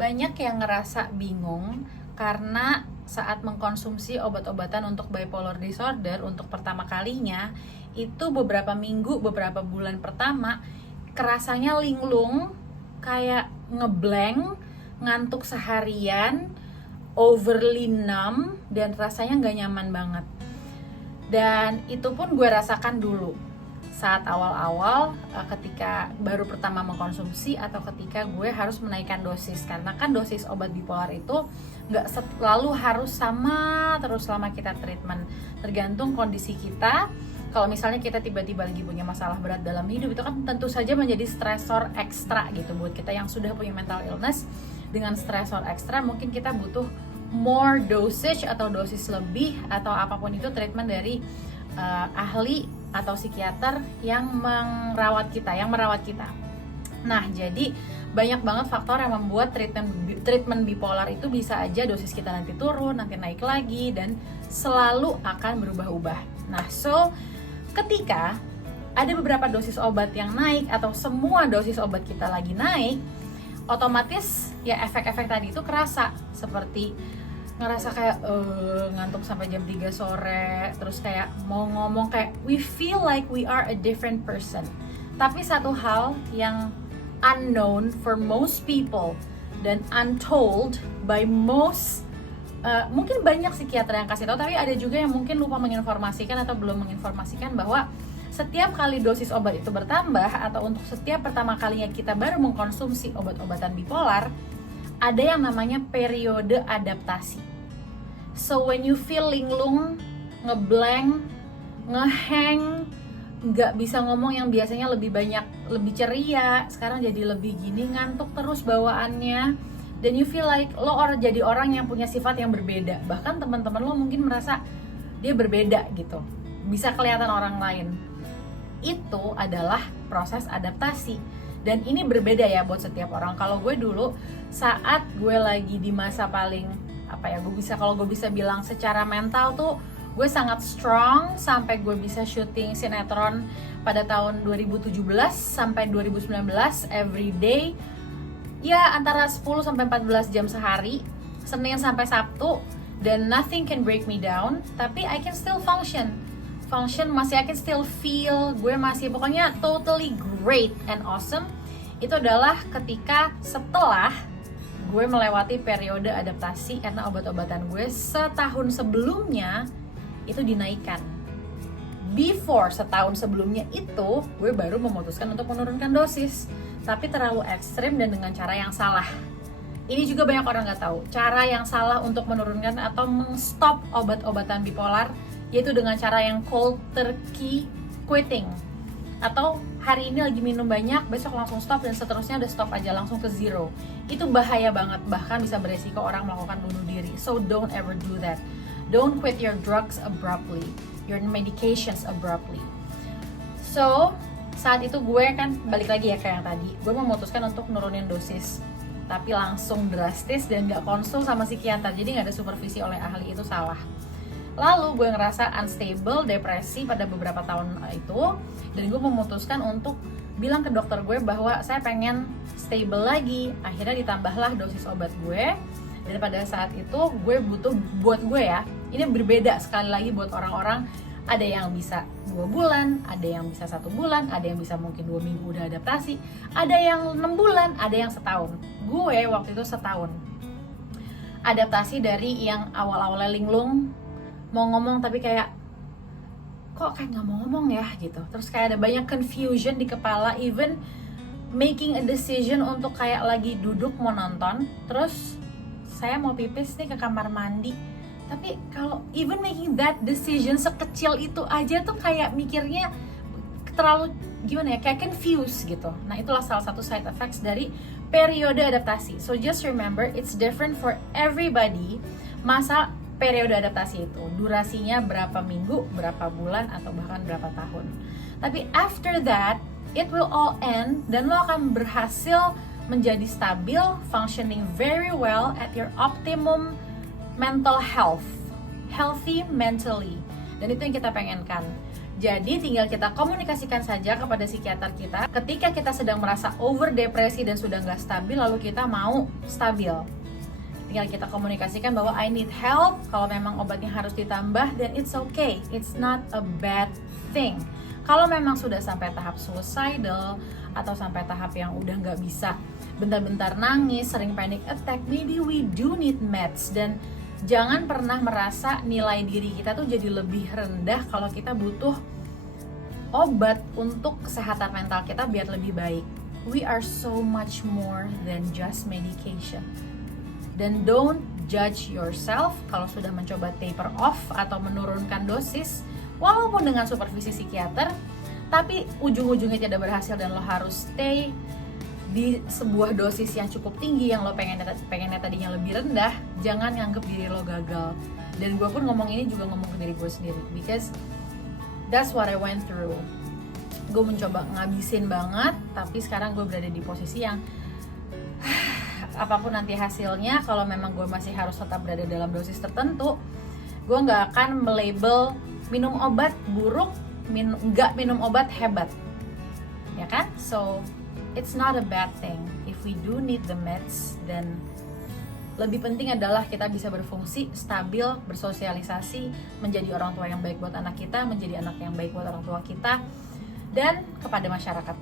Banyak yang ngerasa bingung karena saat mengkonsumsi obat-obatan untuk bipolar disorder untuk pertama kalinya, itu beberapa minggu, beberapa bulan pertama kerasanya linglung, kayak ngeblank, ngantuk seharian, overly numb, dan rasanya nggak nyaman banget. Dan itu pun gue rasakan dulu saat awal-awal ketika baru pertama mengkonsumsi atau ketika gue harus menaikkan dosis, karena kan dosis obat bipolar itu nggak selalu harus sama terus selama kita treatment, tergantung kondisi kita. Kalau misalnya kita tiba-tiba lagi punya masalah berat dalam hidup, itu kan tentu saja menjadi stresor ekstra gitu buat kita yang sudah punya mental illness. Dengan stresor ekstra mungkin kita butuh more dosage atau dosis lebih atau apapun itu treatment dari ahli atau psikiater yang merawat kita. Nah, jadi banyak banget faktor yang membuat treatment bipolar itu bisa aja dosis kita nanti turun, nanti naik lagi, dan selalu akan berubah-ubah. Nah, so ketika ada beberapa dosis obat yang naik atau semua dosis obat kita lagi naik, otomatis ya efek-efek tadi itu kerasa, seperti ngerasa kayak ngantuk sampai jam 3 sore, terus kayak mau ngomong kayak we feel like we are a different person. Tapi satu hal yang unknown for most people dan untold by most, mungkin banyak psikiater yang kasih tahu, tapi ada juga yang mungkin lupa menginformasikan atau belum menginformasikan bahwa setiap kali dosis obat itu bertambah atau untuk setiap pertama kalinya kita baru mengkonsumsi obat-obatan bipolar, ada yang namanya periode adaptasi. So when you feel linglung, ngeblank, ngehang, nggak bisa ngomong yang biasanya lebih banyak, lebih ceria, sekarang jadi lebih gini, ngantuk terus bawaannya, dan you feel like lo jadi orang yang punya sifat yang berbeda. Bahkan teman-teman lo mungkin merasa dia berbeda gitu, bisa kelihatan orang lain. Itu adalah proses adaptasi. Dan ini berbeda ya buat setiap orang. Kalau gue dulu saat gue lagi di masa paling kalau gue bisa bilang secara mental tuh gue sangat strong sampai gue bisa syuting sinetron pada tahun 2017 sampai 2019 every day. Ya antara 10 sampai 14 jam sehari, Senin sampai Sabtu, dan nothing can break me down, tapi I can still function, masih I can still feel, gue masih pokoknya totally great and awesome. Itu adalah ketika setelah gue melewati periode adaptasi karena obat-obatan gue setahun sebelumnya itu dinaikkan. Before setahun sebelumnya itu gue baru memutuskan untuk menurunkan dosis, tapi terlalu ekstrim dan dengan cara yang salah. Ini juga banyak orang nggak tahu cara yang salah untuk menurunkan atau mengstop obat-obatan bipolar, yaitu dengan cara yang cold turkey quitting, atau hari ini lagi minum banyak, besok langsung stop, dan seterusnya udah stop aja, langsung ke zero. Itu bahaya banget, bahkan bisa beresiko orang melakukan bunuh diri. So don't ever do that. Don't quit your drugs abruptly, your medications abruptly. So saat itu gue kan balik lagi ya kayak yang tadi, gue memutuskan untuk nurunin dosis, tapi langsung drastis dan gak konsul sama psikiater, jadi gak ada supervisi oleh ahli, itu salah. Lalu gue ngerasa unstable, depresi pada beberapa tahun itu, dan gue memutuskan untuk bilang ke dokter gue bahwa saya pengen stable lagi. Akhirnya ditambahlah dosis obat gue, dan pada saat itu gue butuh, buat gue ya, ini berbeda sekali lagi buat orang-orang. Ada yang bisa 2 bulan, ada yang bisa 1 bulan, ada yang bisa mungkin 2 minggu udah adaptasi, ada yang 6 bulan, ada yang setahun. Gue waktu itu setahun adaptasi dari yang awal-awalnya linglung, mau ngomong tapi kayak kok kayak nggak mau ngomong ya gitu, terus kayak ada banyak confusion di kepala, even making a decision untuk kayak lagi duduk mau nonton, terus saya mau pipis nih ke kamar mandi, tapi kalau even making that decision sekecil itu aja tuh kayak mikirnya terlalu gimana ya, kayak confused gitu. Nah itulah salah satu side effects dari periode adaptasi. So just remember, it's different for everybody. Masa periode adaptasi itu durasinya berapa minggu, berapa bulan, atau bahkan berapa tahun. Tapi after that, it will all end, dan lo akan berhasil menjadi stabil, functioning very well at your optimum mental health, healthy mentally. Dan itu yang kita pengenkan. Jadi tinggal kita komunikasikan saja kepada psikiater kita ketika kita sedang merasa over depresi dan sudah nggak stabil, lalu kita mau stabil. Tinggal kita komunikasikan bahwa I need help. Kalau memang obatnya harus ditambah, then it's okay. It's not a bad thing. Kalau memang sudah sampai tahap suicidal atau sampai tahap yang udah nggak bisa, bentar-bentar nangis, sering panic attack, maybe we do need meds. Dan jangan pernah merasa nilai diri kita tuh jadi lebih rendah kalau kita butuh obat untuk kesehatan mental kita biar lebih baik. We are so much more than just medication. Dan don't judge yourself kalau sudah mencoba taper off atau menurunkan dosis, walaupun dengan supervisi psikiater, tapi ujung-ujungnya tidak berhasil dan lo harus stay di sebuah dosis yang cukup tinggi yang lo pengennya tadinya lebih rendah. Jangan nganggep diri lo gagal. Dan gue pun ngomong ini juga ngomong ke diri gue sendiri, because that's what I went through. Gue mencoba ngabisin banget, tapi sekarang gue berada di posisi yang apapun nanti hasilnya, kalau memang gue masih harus tetap berada dalam dosis tertentu, gue nggak akan melabel minum obat buruk, nggak minum obat hebat, ya kan? So it's not a bad thing. If we do need the meds, then lebih penting adalah kita bisa berfungsi, stabil, bersosialisasi, menjadi orang tua yang baik buat anak kita, menjadi anak yang baik buat orang tua kita, dan kepada masyarakat.